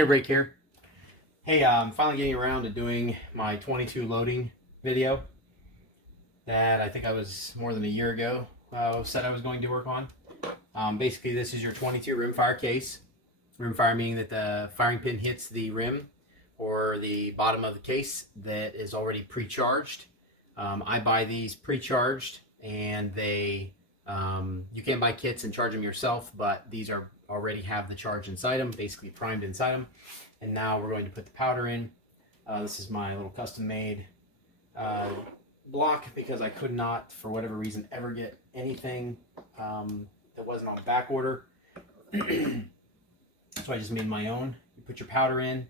Air brake here. Hey, I'm finally getting around to doing my 22 loading video that I think I was more than a year ago said I was going to work on. Basically, this is your 22 rimfire case. Rimfire meaning that the firing pin hits the rim or the bottom of the case that is already pre-charged. I buy these pre-charged, and you can buy kits and charge them yourself, but these are already have the charge inside them, basically primed inside them. And now we're going to put the powder in. This is my little custom made block because I could not, for whatever reason, ever get anything that wasn't on back order. So I just made my own. You put your powder in.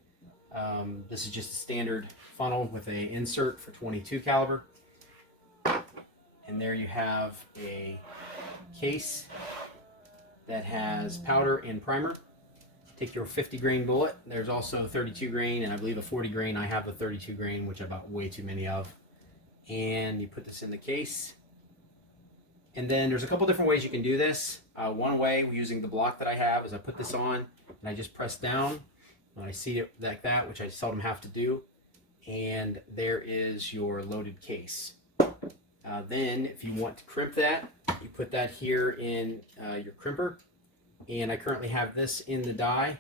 This is just a standard funnel with a insert for 22 caliber. And there you have a case that has powder and primer. Take your 50 grain bullet. There's also 32 grain and I believe a 40 grain. I have the 32 grain, which I bought way too many of. And you put this in the case. And then there's a couple different ways you can do this. One way, using the block that I have, is I put this on and I just press down and I seat it like that, which I seldom have to do. And there is your loaded case. Then if you want to crimp that, you put that here in your crimper. And I currently have this in the die,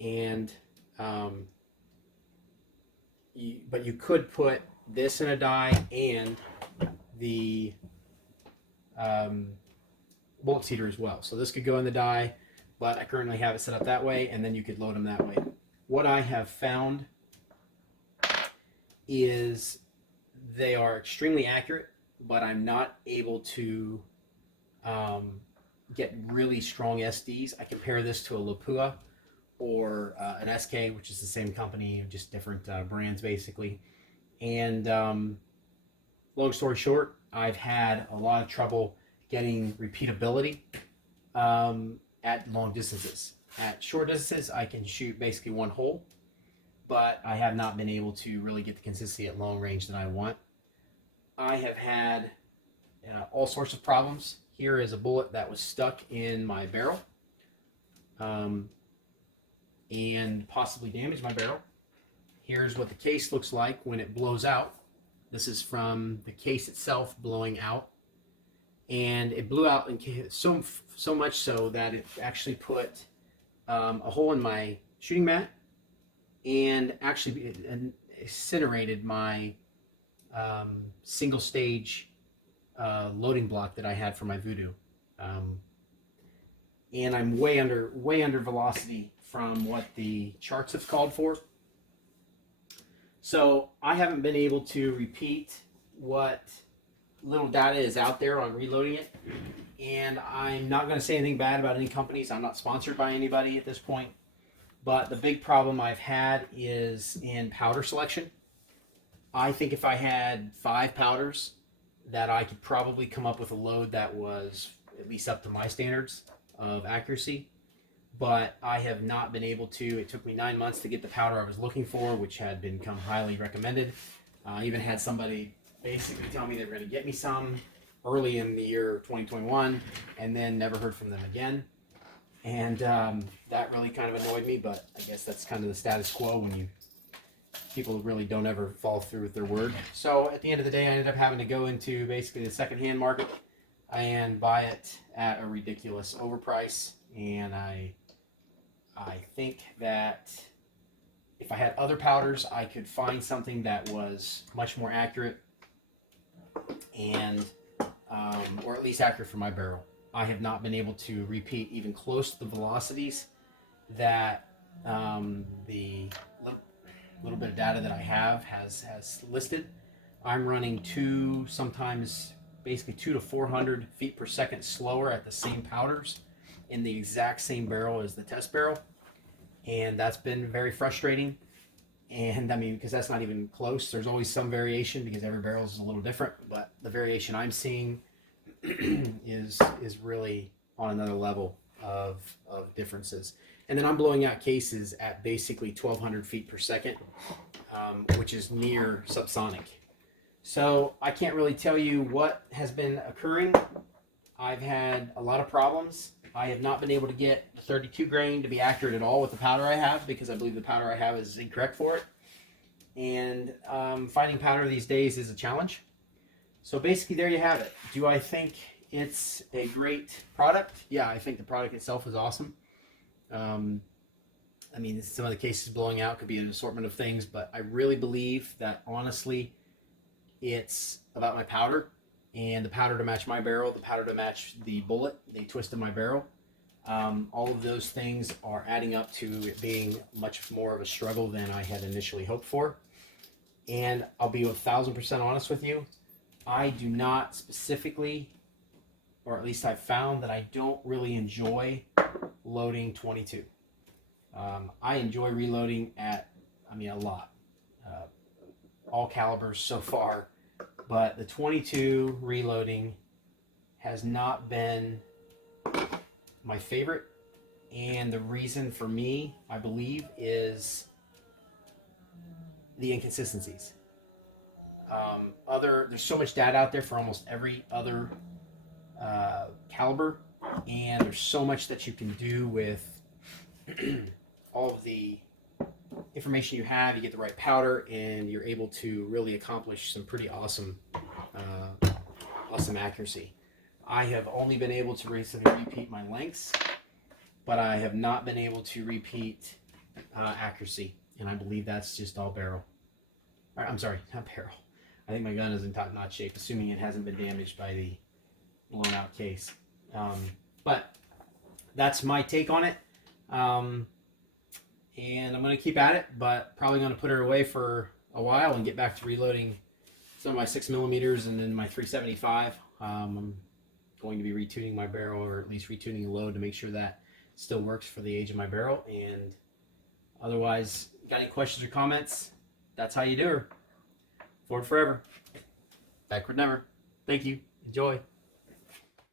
and but you could put this in a die and the bullet seater as well. So this could go in the die, but I currently have it set up that way, and then you could load them that way. What I have found is they are extremely accurate, but I'm not able to get really strong SDs. I compare this to a Lapua or an SK, which is the same company, just different brands basically. And long story short, I've had a lot of trouble getting repeatability at long distances. At short distances, I can shoot basically one hole, but I have not been able to really get the consistency at long range that I want. I have had all sorts of problems. Here is a bullet that was stuck in my barrel and possibly damaged my barrel. Here's what the case looks like when it blows out. This is from the case itself blowing out. And it blew out so much so that it actually put a hole in my shooting mat and actually incinerated my single stage loading block that I had for my Voodoo. And I'm way under velocity from what the charts have called for. So I haven't been able to repeat what little data is out there on reloading it. And I'm not going to say anything bad about any companies. I'm not sponsored by anybody at this point. But the big problem I've had is in powder selection. I think if I had 5 powders, that I could probably come up with a load that was at least up to my standards of accuracy. But I have not been able to. It took me 9 months to get the powder I was looking for, which had become highly recommended. I even had somebody basically tell me they were going to get me some early in the year 2021 and then never heard from them again. And that really kind of annoyed me, but I guess that's kind of the status quo when people really don't ever follow through with their word. So at the end of the day, I ended up having to go into basically the secondhand market and buy it at a ridiculous overprice. And I think that if I had other powders, I could find something that was much more accurate and or at least accurate for my barrel. I have not been able to repeat even close to the velocities that the little bit of data that I have has listed. I'm running sometimes basically 200 to 400 feet per second slower at the same powders in the exact same barrel as the test barrel. And that's been very frustrating. And I mean, because that's not even close. There's always some variation because every barrel is a little different, but the variation I'm seeing is really on another level of differences. And then I'm blowing out cases at basically 1,200 feet per second, which is near subsonic. So I can't really tell you what has been occurring. I've had a lot of problems. I have not been able to get the 32 grain to be accurate at all with the powder I have, because I believe the powder I have is incorrect for it. And finding powder these days is a challenge. So basically there you have it. Do I think it's a great product? Yeah, I think the product itself is awesome. I mean, some of the cases blowing out could be an assortment of things, but I really believe that honestly, it's about my powder, and the powder to match my barrel, the powder to match the bullet, the twist of my barrel. All of those things are adding up to it being much more of a struggle than I had initially hoped for. And I'll be 1,000% honest with you. I do not specifically, or at least I've found that I don't really enjoy loading 22. I enjoy reloading at, a lot. All calibers so far. But the 22 reloading has not been my favorite. And the reason for me, I believe, is the inconsistencies. There's so much data out there for almost every other caliber, and there's so much that you can do with all of the information you have. You get the right powder, and you're able to really accomplish some pretty awesome accuracy. I have only been able to recently repeat my lengths, but I have not been able to repeat accuracy, and I believe that's just all barrel. I'm sorry, not barrel. I think my gun is in top-notch shape, assuming it hasn't been damaged by the blown-out case. But that's my take on it. And I'm going to keep at it, but probably going to put her away for a while and get back to reloading some of my 6mm and then my 375. I'm going to be retuning my barrel, or at least retuning the load to make sure that still works for the age of my barrel. And otherwise, got any questions or comments? That's how you do her. Forward forever. Backward never. Thank you. Enjoy.